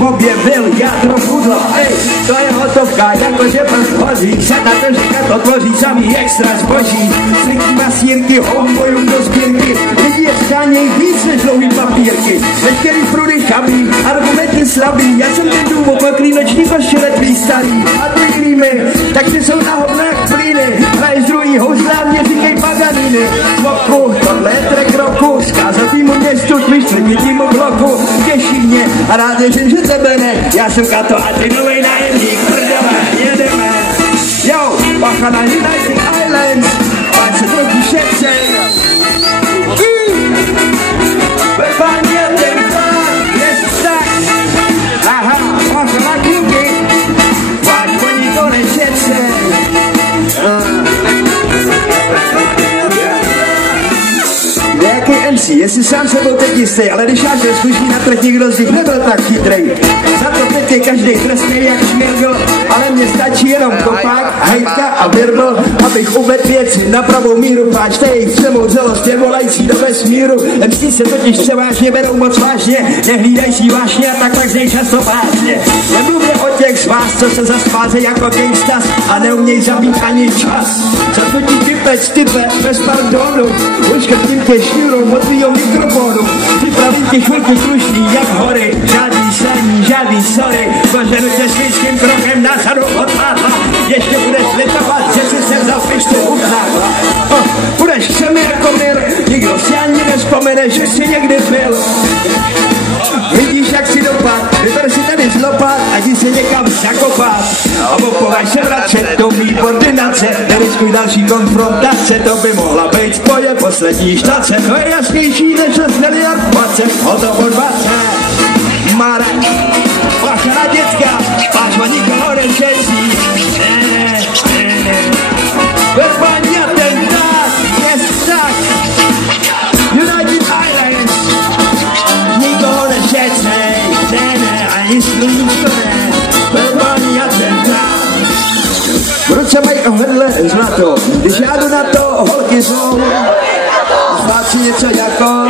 objevil jádro pudla. Ej, to je hotovka, jakože prst hoří, se na to říká, to tvoří samý extra zboží. Sliký masírky, hombojům do sbírky, lidi je scháněj víc než dlouhý papírky. Veškerý prudy chabí, argumenty slabý, já jsem ten důvod, mokrý noční košile starý. A ty rýmy, tak ty jsou na hovnách plíny, hraješ druhý housle a mě říkej paganiny. Smoku, tohle je track roku, zkázat týmu městu, myšlení týmu bloku, těší mě a rád věřím, že tebe ne. Já jsem Kato a ty novej nájemník, prdele, jedeme. Jo, bacha na United Islands, pán se trochu šetře. Pepáně ten pán, jest tak. Aha, bacha na kluky, páč po ní to nešetře. Jaký MC, jestli sám sebou teď jistý, ale když já se zkuší na trh, nikdo z nich nebyl tak chytrej. Za to teď je každý trestný jak šmirgl, ale mně stačí jenom kopák, hejtka a virbl, abych uvedl věci na pravou míru, páč to je jejich přemoudřelost, je volající do vesmíru. MC se totiž převážně berou moc vážně, nehlídají si vážně a tak pak z něj často vážně. Nemluvě o těch z vás, co se zaspázejí jako gangstas a neuměj zabít ani čas. Co to ti typec, type, bez pardonu, uškrtím tě šňůrou od tvýho mikrofonu. Připravím ti chvilky slušný jak hory, žádný sání, žádný sorry, poženu tě svičkým krokem na sadu od pátla. Ještě budeš litovat, že si se vzal pištu uknákla. Budeš křemi jako mir, nikdo si ani nevzpomene, že jsi někdy byl. Vidíš, jak si dopad, vyber si tady zlopat a jdi se někam zakopat. A opovaž se vracet do mý ordinace, neriskuj další konfrontace, to by mohla být tvoje poslední štace. To je jasnější než 6 miliard 20, hotovo 20. Marek, bacha na děcka, páč ma nikoho nečecí. Bezpaní atentát, jest tak. United Islands, nikoho nečecej, ne, ani sluníčko ne. Bezpaní atentát. V ruce mají ohledle zlato, když já jdu na to, holky jsou. Zvláci něco jako...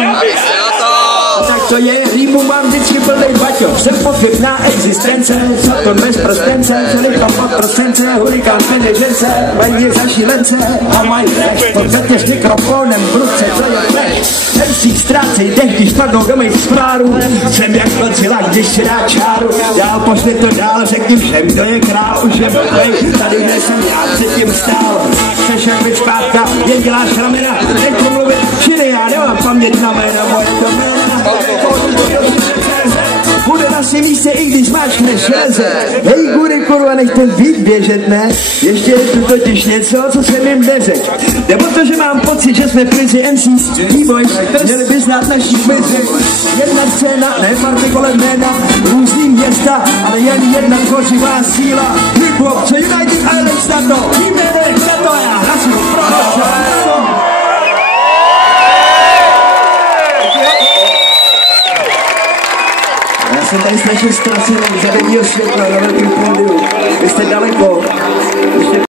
Tak to je, rýmu mám vždycky plnej baťo. Jsem pochybná existence, co to bez prostence, celý pod procence, hurikán peněžence, mají mě za šílence a mají flash, podstatě s mikrofonem v ruce, to je flash. MC ztrácej dech, když padnou do mých splárů, jsem jak Godzilla, když si dá čáru, dál pošli to dál, řekni všem, kdo je král, už je blbej, tady kde jsem já předtím stál. Chceš jak být zpátka, jen děláš ramena, nechci mluvit činy, já nemám paměť na jména, moje doména. Bude na svém místě, i když máčkneš železe. Hej, gury, kurva, nech ten beat běžet, ne? Ještě je tu totiž něco, co jsem jim neřekl. Nebo to, že mám pocit, že jsme v krizi MCs, D-boys, měli by znát naší kvizi. Jedna scéna, ne party kolem jména, různý města, ale jen jedna tvořivá síla. Hip-hop, co United Islands na to, jmének na to, já hlasuju pro to. Já jsem tady strašně ztracený za denního světla na velkým pódiu. Vy jste daleko.